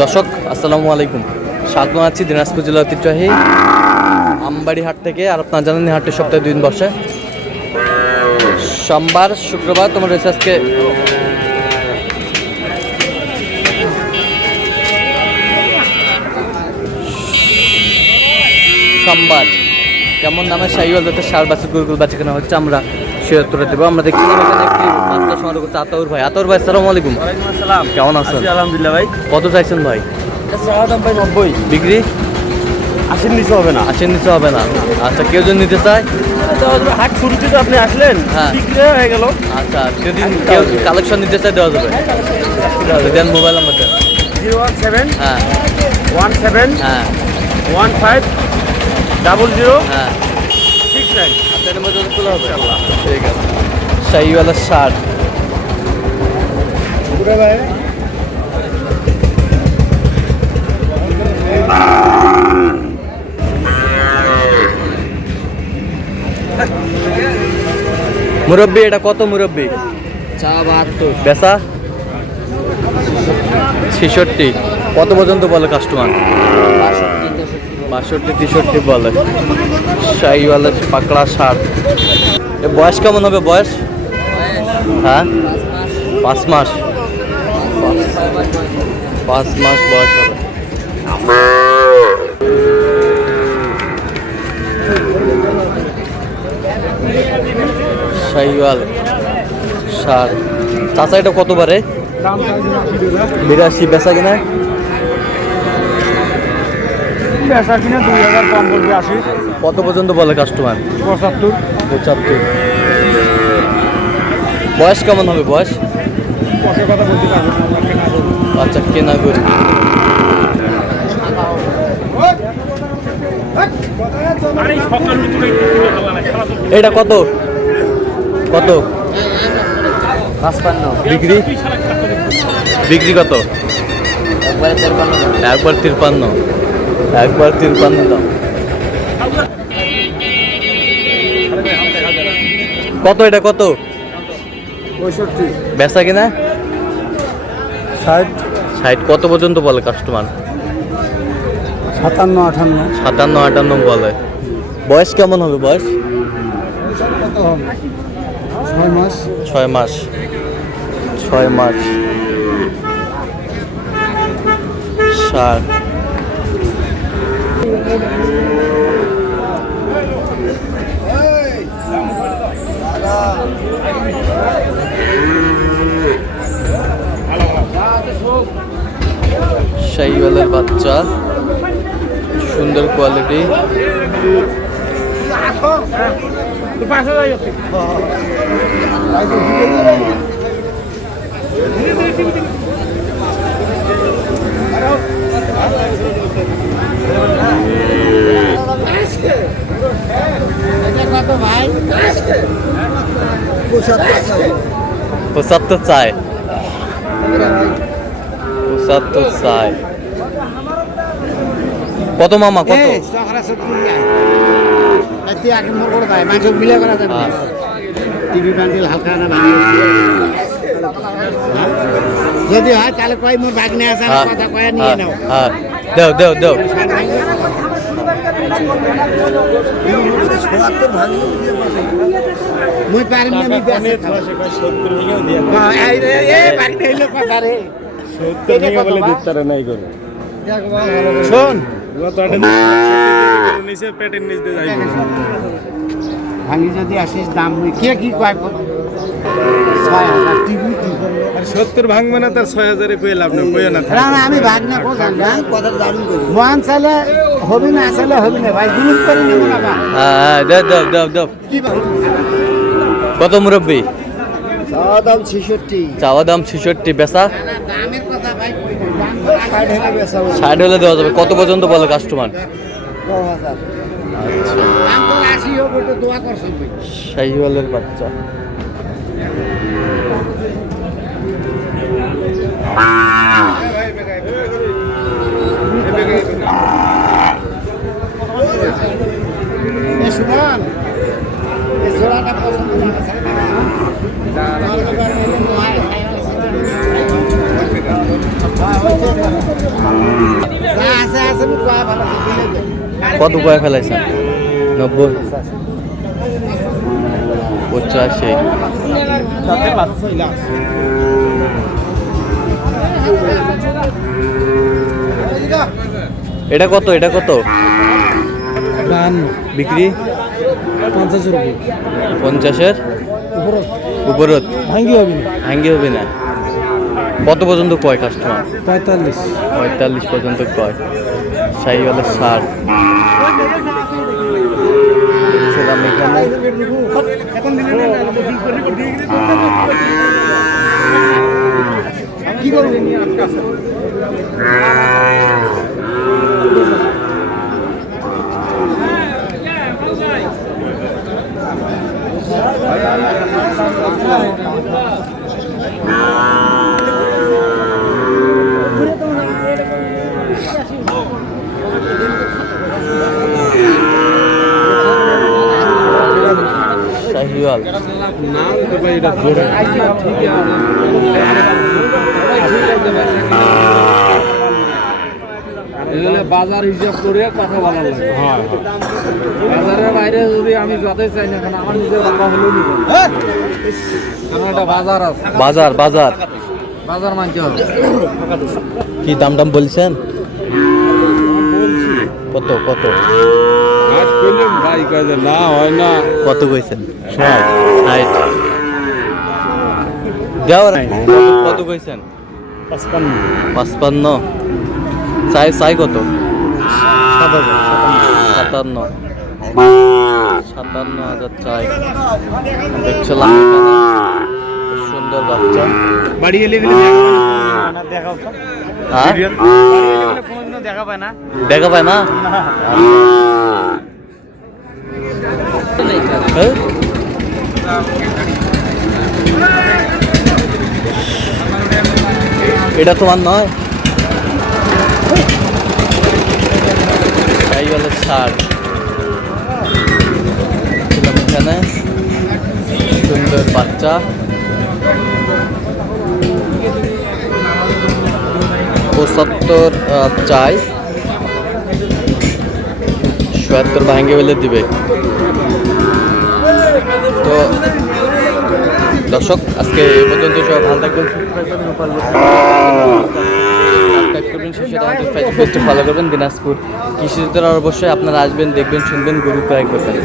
দর্শক আসসালামু আলাইকুম, স্বাগত আছি দিনাজপুর জেলা ঐতিহ্যবাহী আমবাড়ি হাট থেকে। আর আপনারা জানেন হাটের সপ্তাহে 2 দিন বসে, সোমবার শুক্রবার। তোমার রয়েছে আজকে সোমবার। কেমন দামে শাহিওয়াল জাতের ষাঁড় বাছুর গরুগুলো বেচা কেনা হচ্ছে আমরা সে উত্তরে দেবো। আমরা দেখছিলাম এখানে একটি বাচ্চা সংগ্রহ করছে আতাউর ভাই। আতাউর ভাই আসসালামু আলাইকুম। কেমন আছেন? আলহামদুলিল্লাহ ভাই। কত চাইছেন ভাই? দাম ভাই 90। বিক্রি 80 নিচে হবে না। 80 নিচে হবে না। আচ্ছা, কেউ যদি নিতে চায়? হাট শুরুতে তো আপনি আসলেন, হ্যাঁ, বিক্রি হয়ে গেল। আচ্ছা, যদি কেউ কালেকশন নিতে চায় দেওয়া যাবে। দেন মোবাইল নাম্বার দেন। 017 হ্যাঁ 17 হ্যাঁ 15 00 হ্যাঁ 69। আপনার মধ্যে খোলা হবে। ঠিক আছে, শাহিওয়ালের ষাঁড়। মুরব্বি এটা কত? মুরব্বি চা 72। বেচা 66। কত পর্যন্ত বলে কাস্টমার? 62 63 বলে। শাহিওয়ালের পাকড়া ষাঁড়। এ বয়স কেমন হবে? বয়স হ্যাঁ 5 মাস। 5 মাস বয়স হবে। শাহিওয়াল ষাঁড়। চাচা এটা কত বারে? 82। বেচা কিনা? বেচা কিনা 2000 কম করবে 80। কত পর্যন্ত বলে কাস্টমার? 75 75। বয়স কেমন হবে? বয়স কথা বলতে পারবো না। আচ্ছা, কেনা করি। এটা কত? কত? 55। বিক্রি বিক্রি কত? একবার 53। একবার 53 দাম। কত এটা? কত? 65 বেচা কিনা? 60 60। কত পর্যন্ত বলে কাস্টমার? 57 58। 57 58 বলে। বয়স কেমন হবে? বয়স 6 মাস। 6 মাস। 6 মাস। ষাঁড়। শাহিওয়ালের বাচ্চা, সুন্দর কোয়ালিটি। কত ভাই? 75 চায়। 75 চায়। কত মামা? কত? যদি হয় তাহলে কয় মোর ভাগ্নে আছে, কথা কয়ে নিয়ে নাও। হ্যাঁ, দেও দেও দেও। মুই পারিম না, আমি বেঁচে খাবো। এই রে, এই ভাগ্নে হইলো কথা রে। 70 নিয়ে বলে দিতারে নাই করে। শোন, নিচে পেটের নিচ দিয়ে যাইব। ভাঙি যদি আসিস দাম মুই কে কি কয় 6000 টিভি আর 70 ভাঙবে না, তার 6000 এ কইলাম না, কইও না। না না, আমি ভাগনা কোথায় না কথা দারুন করি। মন চাইলে হবে না, আসলে হবে না ভাই, জিনিস করে নেব না ভাই। হ্যাঁ, দেও দেও দেও দেও। কি ভাই? কত মুরব্বি? চাওয়া দাম 66। চাওয়া দাম 66। বেচা দামের কথা ভাই কই না, দাম 60 হলে বেচাবো। 60 হলে দেওয়া যাবে। কত পর্যন্ত বলে কাস্টমার? 9000। আচ্ছা, দাম তো 80 হবে, তো দোয়া করছেন ভাই। শাহিওয়ালের বাচ্চা। সুমন, এই জোড়াটা পছন্দ লাগছে। কত কয়ে ফেলাইছেন? 90, 85। এটা কত? এটা কত বিক্রি? 50 রুপি 50-এর উপরত ভাঙ্গি হবে না। কত পর্যন্ত কয় কাস্টমার? 45 পর্যন্ত কয়। শাহিওয়ালের ষাঁড় দেখছিলাম এখানে। শাহিওয়াল বাজার হিসাব করে কথা বলা লাগে। বাজারের বাইরে যদি আমি যাতে চাই না, কারণ আমার নিজের বাবা হলেও নিব, কারণ একটা বাজার আছে। বাজার বাজার বাজার মানতে হবে। কি দাম দাম বলছেন? কত কত ভাই কয়ে না হয় না। কত কইছেন? 60 দেওয়ার কত কইছেন? 55। চাই চাই কত? 57,000 চাই। দেখছিলাম এখানে সুন্দর বাচ্চা। বাড়ি এলে দেখাও তো। হ্যাঁ কোনোদিনও দেখা পায় না। দেখা পায় না? হ্যাঁ? এটা তোমার নয়? শাহিওয়ালের ষাঁড় এখানে সুন্দর বাচ্চা। 75 চাই, 77 ভাঙ্গে বলে দিবে। তো দর্শক আজকে এই পর্যন্ত সব ভালো থাকবেন, সুস্থ থাকবেন, সাবস্ক্রাইব করবেন, শেষে আমাদের ফেসবুকটা ফলো করবেন। দিনাজপুর কৃষি অবশ্যই আপনারা আসবেন, দেখবেন, শুনবেন, গরু ক্রয় করবেন।